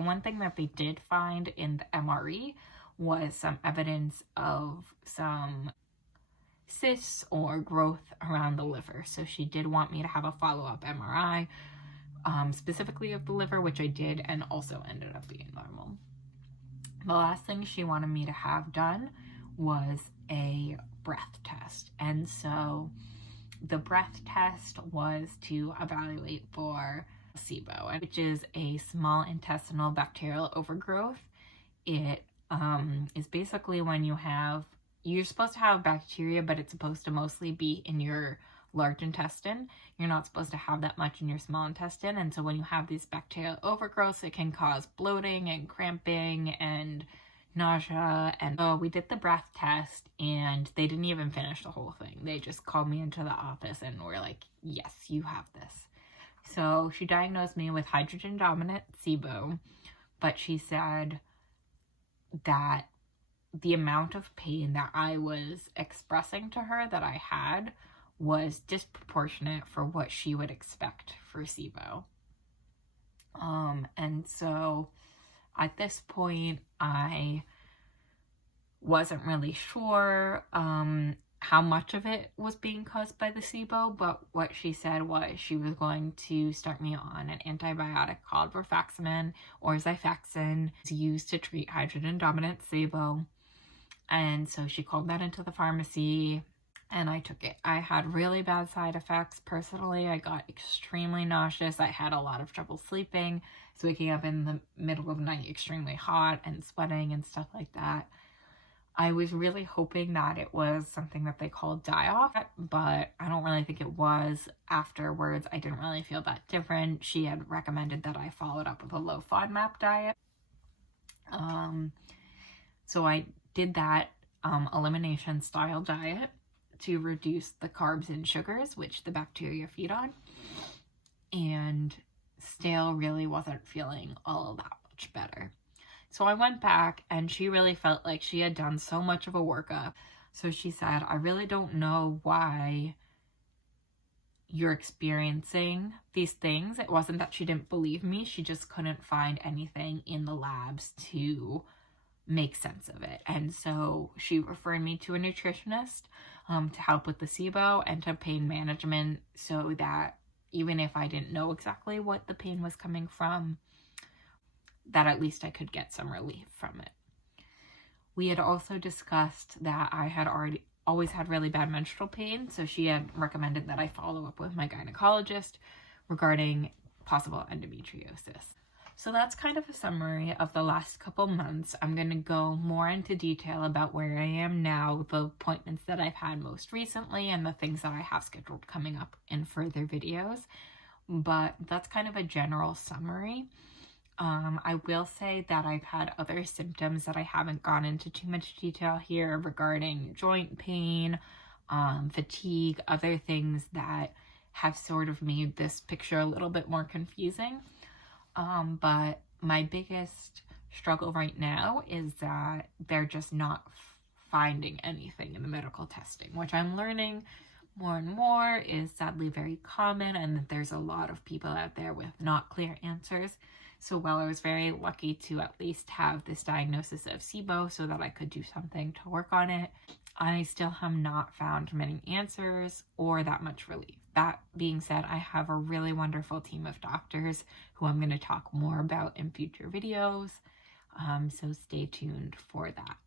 The one thing that they did find in the MRE was some evidence of some cysts or growth around the liver. So she did want me to have a follow-up MRI, specifically of the liver, which I did, and also ended up being normal. The last thing she wanted me to have done was a breath test. And so the breath test was to evaluate for SIBO, which is a small intestinal bacterial overgrowth. It is basically when you're supposed to have bacteria, but it's supposed to mostly be in your large intestine. You're not supposed to have that much in your small intestine. And so when you have these bacterial overgrowths, it can cause bloating and cramping and nausea. And so we did the breath test, and they didn't even finish the whole thing. They just called me into the office and were like, yes, you have this. So she diagnosed me with hydrogen dominant SIBO, but she said that the amount of pain that I was expressing to her that I had was disproportionate for what she would expect for SIBO. And so at this point, I wasn't really sure how much of it was being caused by the SIBO, but what she said was she was going to start me on an antibiotic called rifaximin or Xifaxan. It's used to treat hydrogen dominant SIBO. And so she called that into the pharmacy, and I took it. I had really bad side effects. Personally, I got extremely nauseous. I had a lot of trouble sleeping. I was waking up in the middle of the night extremely hot and sweating and stuff like that. I was really hoping that it was something that they called die-off, but I don't really think it was. Afterwards, I didn't really feel that different. She had recommended that I followed up with a low FODMAP diet. So I did that elimination style diet to reduce the carbs and sugars, which the bacteria feed on, and still really wasn't feeling all that much better. So I went back, and she really felt like she had done so much of a workup. So she said, I really don't know why you're experiencing these things. It wasn't that she didn't believe me. She just couldn't find anything in the labs to make sense of it. And so she referred me to a nutritionist to help with the SIBO and to pain management, so that even if I didn't know exactly what the pain was coming from, that at least I could get some relief from it. We had also discussed that I had always had really bad menstrual pain, so she had recommended that I follow up with my gynecologist regarding possible endometriosis. So that's kind of a summary of the last couple months. I'm going to go more into detail about where I am now, the appointments that I've had most recently, and the things that I have scheduled coming up in further videos. But that's kind of a general summary. I will say that I've had other symptoms that I haven't gone into too much detail here regarding joint pain, fatigue, other things that have sort of made this picture a little bit more confusing. But my biggest struggle right now is that they're just not finding anything in the medical testing, which I'm learning more and more is sadly very common, and that there's a lot of people out there with not clear answers. So while I was very lucky to at least have this diagnosis of SIBO so that I could do something to work on it, I still have not found many answers or that much relief. That being said, I have a really wonderful team of doctors who I'm going to talk more about in future videos, so stay tuned for that.